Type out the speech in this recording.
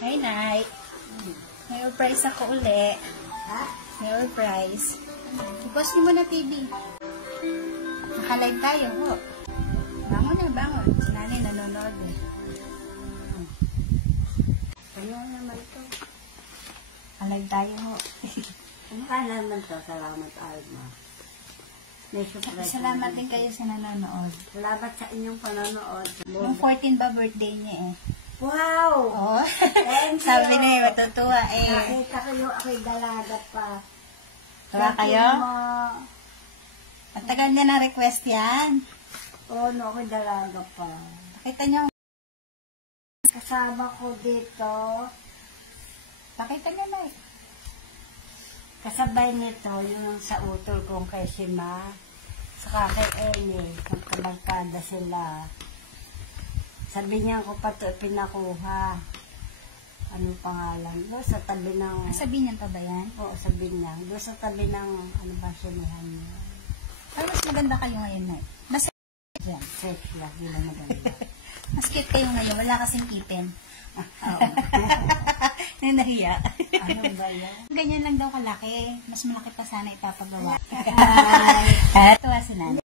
Hi, Nay. May prize ako uli. Ha? May prize. I-post niyo muna TV. Naka-live tayo, ho. Bangon na, bangon. Si nanay nanonood eh. Ano naman ito? Naka-live tayo, ho. Ano ka naman ito? Salamat, Alma. May surprise. Salamat din kayo sa nanonood. Salamat sa inyong panonood. Yung 14 ba birthday niya eh. Wow! Oh. Thank you. Sabi niya eh, matutuwa eh. Nakita ko yung ako'y dalaga pa. Tuwa kayo? Mo. Matagal niya na request yan. Oo, no, ako'y dalaga pa. Pakita niyo. Kasama ko dito. Pakita niyo na eh. Kasabay nito, yung sa utol kong kay Sima, saka kay Eni, magkabarkada sila. Sabi niya ko pa ito pinakuha. Ano pangalan? Doon sa tabi ng... Sabi niya pa ba yan? Oo, sabi niya. Doon sa tabi ng, ano ba, Simihan niya. Ay, mas maganda kayo ngayon, Nay. Mas dyan. Sex lang, yun ang maganda. Mas cute kayo ngayon. Wala kasing ipin. Oo. Nahiya. Ano ba yan? Ganyan lang daw kalaki. Mas malaki pa sana ipapagawa. Tuwa si nanay.